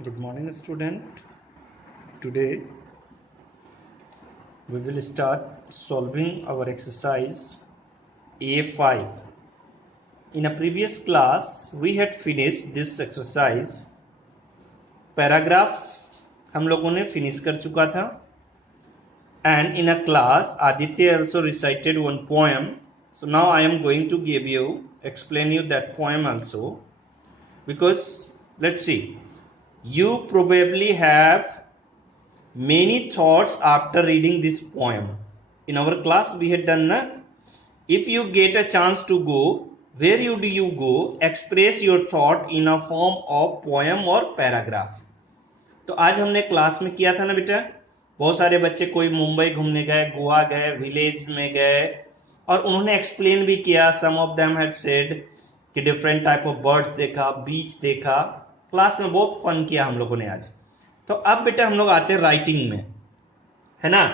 Good morning, student. Today we will start solving our exercise A5. In a previous class, we had finished this exercise. Paragraph हम लोगों ने finish कर चुका था. And in a class, Aditya also recited one poem. So now I am going to explain you that poem also. Because let's see. You probably have many thoughts after reading this poem. In our class we had done if you get a chance to go, where do you go? Express your thought in a form of poem or paragraph. तो आज हमने class में किया था ना बेटा, बहुत सारे बच्चे कोई मुंबई घूमने गए, गोवा गए, विलेज में गए और उन्होंने एक्सप्लेन भी किया. सम ऑफ देम हैड सेड कि डिफरेंट टाइप ऑफ बर्ड्स देखा, बीच देखा. क्लास में बहुत फन किया हम लोगों ने आज. तो अब बेटा हम लोग आते हैं राइटिंग में, है ना.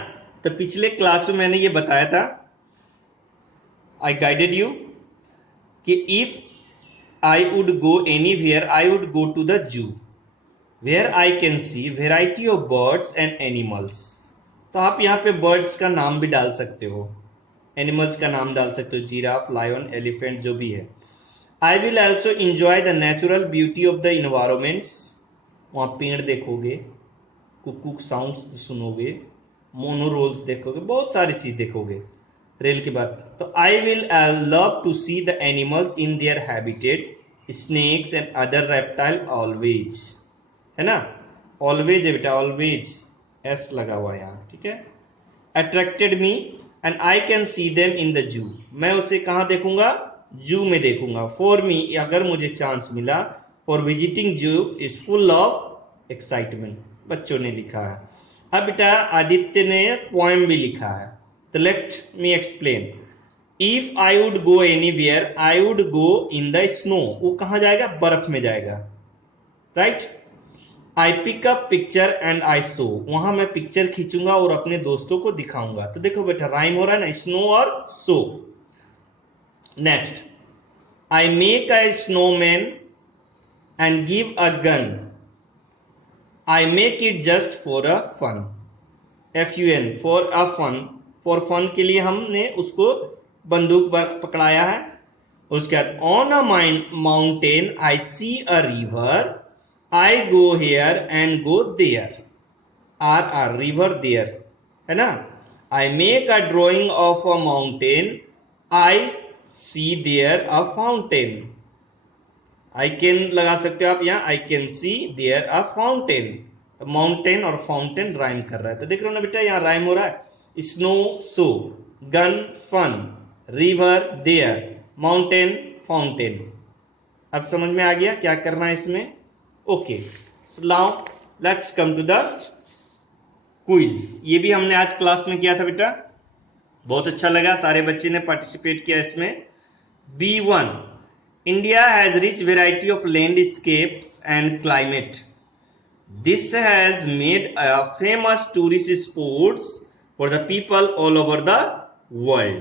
तो पिछले क्लास में मैंने ये बताया था, आई गाइडेड यू कि if I would go anywhere I would go to the zoo where I can see variety of birds and animals. तो आप यहाँ पे बर्ड्स का नाम भी डाल सकते हो, एनिमल्स का नाम डाल सकते हो, जिराफ, लायन, एलिफेंट, जो भी है. I will also enjoy the natural beauty of the environments. वहाँ पेड़ देखोगे, कुकू साउंड्स सुनोगे, मोनोरोल्स देखोगे, बहुत सारी चीज देखोगे रेल के बाद. तो I will love to see the animals in their habitat, snakes and other reptile always, है ना. ऑलवेज है बेटा, ऑलवेज एस लगा हुआ है यहाँ, ठीक है. Attracted me and I can see them in the zoo. मैं उसे कहाँ देखूंगा? जू में देखूंगा. फॉर मी, अगर मुझे चांस मिला, फॉर विजिटिंग जू इज फुल ऑफ एक्साइटमेंट. बच्चों ने लिखा है. अब बेटा आदित्य ने पोएम भी लिखा है. तो let me explain. If I would go anywhere I would go in the snow. वो कहां जाएगा? बर्फ में जाएगा, right. I pick up picture and I show. वहां मैं पिक्चर खींचूंगा और अपने दोस्तों को दिखाऊंगा. तो देखो बेटा राइम हो रहा है ना, स्नो और show. Next, I make a snowman and give a gun. I make it just for a fun. Fun for a fun. For fun के लिए हमने उसको बंदूक पकड़ाया है. उसके बाद on a mountain I see a river. I go here and go there. R river there, है ना. I make a drawing of a mountain. I see there a fountain. I can लगा सकते हो आप यहाँ, I can see there a fountain. Mountain और fountain rhyme कर रहा है. तो देख रहे हो ना बेटा, यहाँ राइम हो रहा है. Snow so, gun fun, river there, mountain fountain. अब समझ में आ गया क्या करना है इसमें? Okay, so now let's come to the quiz. ये भी हमने आज क्लास में किया था बेटा, बहुत अच्छा लगा, सारे बच्चे ने पार्टिसिपेट किया इसमें. B1, India has rich variety of landscapes and climate. This has made a famous tourist spots for the people all over the world.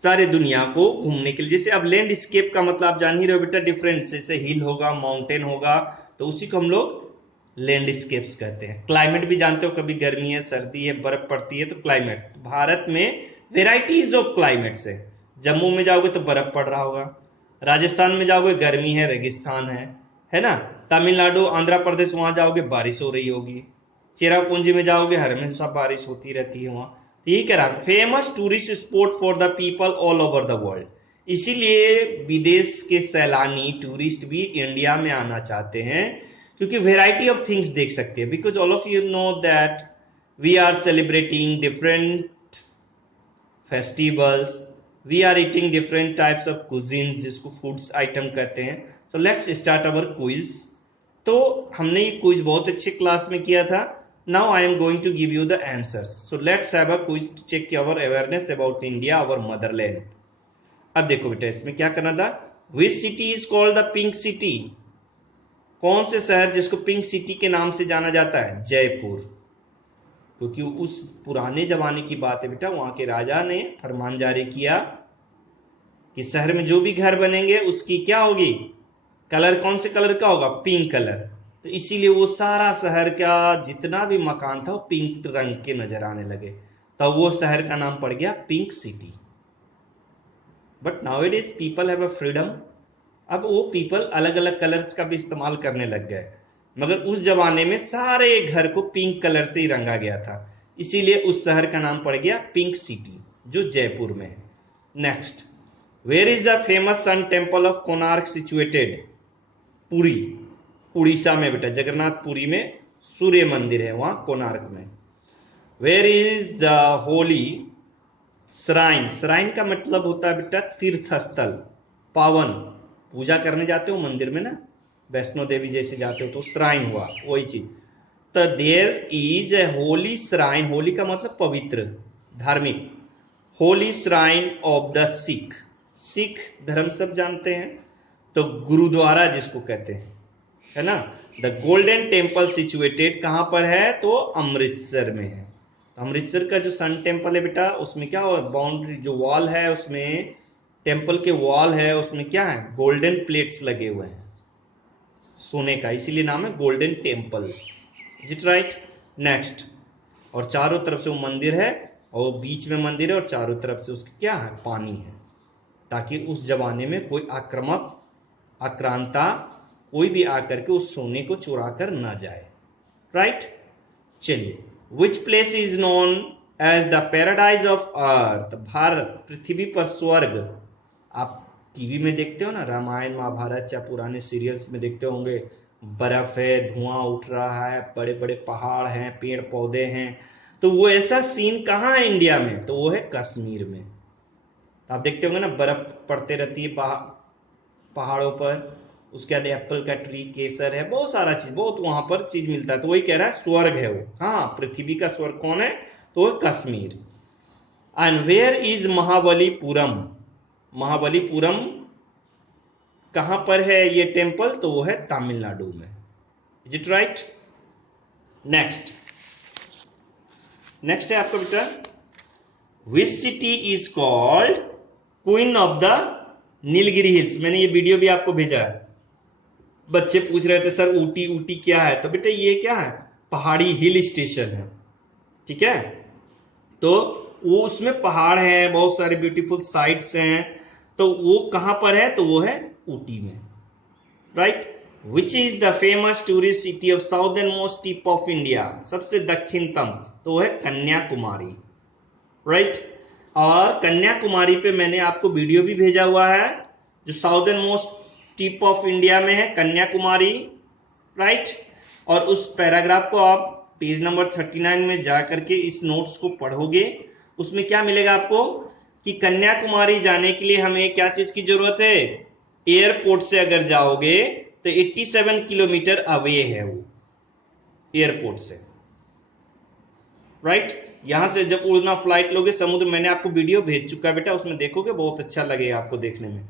सारे दुनिया को घूमने के लिए. जैसे अब लैंडस्केप का मतलब आप जान ही रहे हो बेटा, डिफरेंट, जैसे हिल होगा, माउंटेन होगा, तो उसी को हम लोग लैंडस्केप्स कहते हैं. क्लाइमेट भी जानते हो, कभी गर्मी है, सर्दी है, बर्फ पड़ती है, तो क्लाइमेट. भारत में वेराइटीज ऑफ क्लाइमेट्स है. जम्मू में जाओगे तो बर्फ पड़ रहा होगा, राजस्थान में जाओगे गर्मी है, रेगिस्तान है ना. तमिलनाडु, आंध्र प्रदेश, वहां जाओगे बारिश हो रही होगी. चेरापूंजी में जाओगे हमेशा बारिश होती रहती है वहां. तो ये कह रहा है famous tourist spot for the people all over the world. इसीलिए विदेश के सैलानी, टूरिस्ट भी इंडिया में आना चाहते हैं, क्योंकि वेराइटी ऑफ थिंग्स देख सकते हैं. Because all of you know that we are celebrating different festivals, we are eating different types of cuisines, जिसको foods item कहते हैं. so let's start our quiz. तो हमने ये क्विज बहुत अच्छे क्लास में किया था. now I am going to give you the answers. so let's have a quiz to check our awareness about India, our motherland. अब देखो बेटा इसमें क्या करना था. which city is called the pink city? कौन से शहर जिसको पिंक सिटी के नाम से जाना जाता है? जयपुर. क्योंकि उस पुराने जमाने की बात है बेटा, वहां के राजा ने फरमान जारी किया कि शहर में जो भी घर बनेंगे उसकी क्या होगी? कलर कौन से कलर का होगा? Pink colour. तो इसीलिए वो सारा शहर का जितना भी मकान था वो पिंक रंग के नजर आने लगे, तो वो शहर का नाम पड़ गया pink city. But nowadays people have a freedom, अब वो पीपल अलग अलग कलर्स का भी इस्तेमाल करने लग गए, मगर उस जमाने में सारे घर को पिंक कलर से ही रंगा गया था, इसीलिए उस शहर का नाम पड़ गया पिंक सिटी, जो जयपुर में है। Next, where is the famous sun temple of Konark situated? Puri, Orissa में बेटा, जगन्नाथपुरी में सूर्य मंदिर है वहां कोणार्क में। Where is the holy shrine? Shrine का मतलब होता है बेटा तीर्थ स्थल, पावन, पूजा करने जाते हो मंदिर में ना, वैष्णो देवी जैसे जाते हो तो श्राइन हुआ वही चीज। तो there is a holy shrine, holy का मतलब पवित्र, धार्मिक, holy shrine of the Sikh, Sikh धर्म सब जानते हैं, तो गुरुद्वारा जिसको कहते हैं, है ना। द गोल्डन टेम्पल सिचुएटेड कहां पर है? तो अमृतसर में है। अमृतसर का जो सन टेम्पल है बेटा, उसमें क्या हो, बाउंड्री जो वॉल है उसमें, टेम्पल के वॉल है उसमें क्या है, गोल्डन प्लेट्स लगे हुए हैं सोने का, इसीलिए नाम है golden temple. Is it right? Next, और चारों तरफ से वो मंदिर है, और बीच में मंदिर है और चारों तरफ से उसके क्या है, पानी है, ताकि उस जमाने में कोई आक्रामक, आक्रांता कोई भी आकर के उस सोने को चुरा कर ना जाए। राइट? चलिए, which place is known as the paradise of earth? Bharat पृथ्वी पर स्वर्ग। आप टीवी में देखते हो ना, रामायण महाभारत या पुराने सीरियल्स में देखते होंगे, बर्फ है, धुआं उठ रहा है, बड़े बड़े पहाड़ हैं, पेड़ पौधे हैं, तो वो ऐसा सीन कहाँ है इंडिया में? तो वो है कश्मीर में। आप देखते होंगे ना, बर्फ पड़ते रहती है पहाड़ों पर, उसके बाद एप्पल का ट्री, केसर है, बहुत सारा चीज, बहुत वहां पर चीज मिलता है, तो वही कह रहा है स्वर्ग है वो। हाँ, पृथ्वी का स्वर्ग कौन है? तो वो Kashmir. And where is Mahabalipuram? Mahabalipuram कहां पर है ये टेम्पल? तो वो है तमिलनाडु में। Is it right? Next, next है आपका बेटा, which city is called queen of the Nilgiri hills? मैंने ये वीडियो भी आपको भेजा है, बच्चे पूछ रहे थे सर ऊटी, ऊटी क्या है? तो बेटा ये क्या है, पहाड़ी हिल स्टेशन है, ठीक है। तो वो उसमें पहाड़ हैं, बहुत सारे ब्यूटीफुल साइट्स हैं, तो वो कहां पर है? तो वो है ऊटी में। Right? Which is the famous tourist city of southern most tip of India? सबसे दक्षिणतम, तो वो है कन्याकुमारी। राइट? और कन्याकुमारी पे मैंने आपको वीडियो भी भेजा हुआ है, जो southern most tip of India में है कन्याकुमारी। राइट? और उस पैराग्राफ को आप पेज नंबर 39 में जाकर के इस नोट्स को पढ़ोगे, उसमें क्या मिलेगा आपको कि कन्याकुमारी जाने के लिए हमें क्या चीज की जरूरत है? एयरपोर्ट से अगर जाओगे तो 87 किलोमीटर अवे है वो एयरपोर्ट से। राइट? यहां से जब उड़ना फ्लाइट लोगे समुद्र, मैंने आपको वीडियो भेज चुका है बेटा, उसमें देखोगे बहुत अच्छा लगेगा आपको देखने में।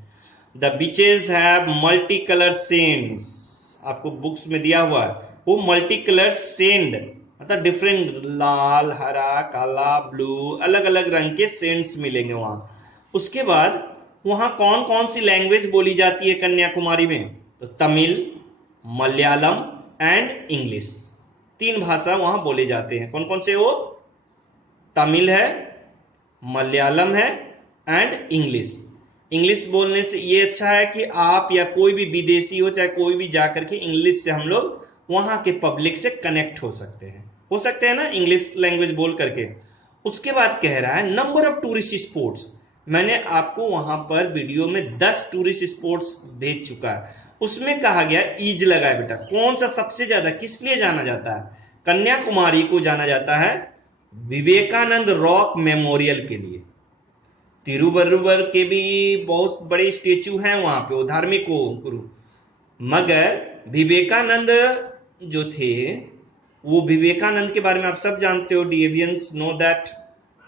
The beaches have multi colour sends, आपको बुक्स में दिया हुआ है, वो मल्टी कलर सेंड मतलब डिफरेंट, लाल, हरा, काला, ब्लू, अलग अलग रंग के सेंड्स मिलेंगे वहां। उसके बाद वहां कौन कौन सी लैंग्वेज बोली जाती है कन्याकुमारी में? तो तमिल, मलयालम एंड इंग्लिश, 3 भाषा वहां बोले जाते हैं। कौन कौन से? वो तमिल है, मलयालम है एंड इंग्लिश। इंग्लिश बोलने से ये अच्छा है कि आप या कोई भी विदेशी हो, चाहे कोई भी जाकर के, इंग्लिश से हम लोग वहां के पब्लिक से कनेक्ट हो सकते हैं ना, इंग्लिश लैंग्वेज बोल करके। उसके बाद कह रहा है नंबर ऑफ टूरिस्ट स्पॉट्स। मैंने आपको वहां पर वीडियो में 10 टूरिस्ट स्पॉट्स भेज चुका है, उसमें कहा गया ईज लगा है बेटा, कौन सा सबसे ज्यादा किस लिए जाना जाता है? कन्याकुमारी को जाना जाता है विवेकानंद रॉक मेमोरियल के लिए। तिरुवरुवर के भी बहुत बड़े स्टेचू हैं वहां पे, वो धार्मिक गुरु, मगर विवेकानंद जो थे, वो विवेकानंद के बारे में आप सब जानते हो, डिवियंस नो दैट।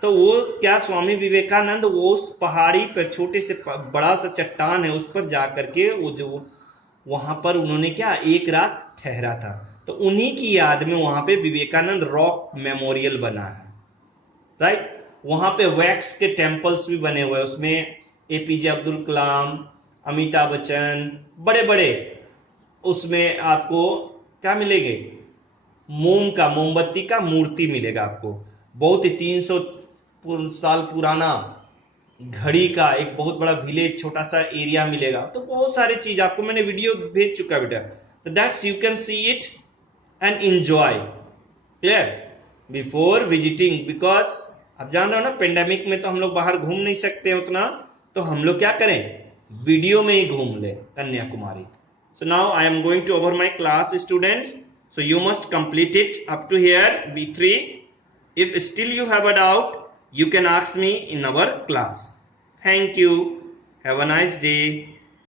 तो वो क्या, स्वामी विवेकानंद वो उस पहाड़ी पर, छोटे से बड़ा सा चट्टान है, उस पर जाकर के वो जो वहां पर उन्होंने क्या, एक रात ठहरा था, तो उन्हीं की याद में वहां पे विवेकानंद रॉक मेमोरियल बना है। राइट? वहां पे वैक्स के टेम्पल्स भी बने हुए हैं, उसमें एपीजे अब्दुल कलाम, अमिताभ बच्चन, बड़े बड़े उसमें आपको क्या मिलेंगे? मोमबत्ती का मूर्ति मिलेगा आपको। बहुत ही 300 साल पुराना घड़ी का एक बहुत बड़ा विलेज, छोटा सा एरिया मिलेगा। तो बहुत सारी चीज आपको मैंने वीडियो भेज चुका बेटा। तो that's you can see it and enjoy, clear, before visiting. Because आप जान रहे हो ना, पेंडेमिक में तो हम लोग बाहर घूम नहीं सकते उतना, तो हम लोग क्या करें, वीडियो में ही घूम ले Kanyakumari. So now I am going to over my class, students. So you must complete it up to here, B3. If still you have a doubt, you can ask me in our class. Thank you. Have a nice day.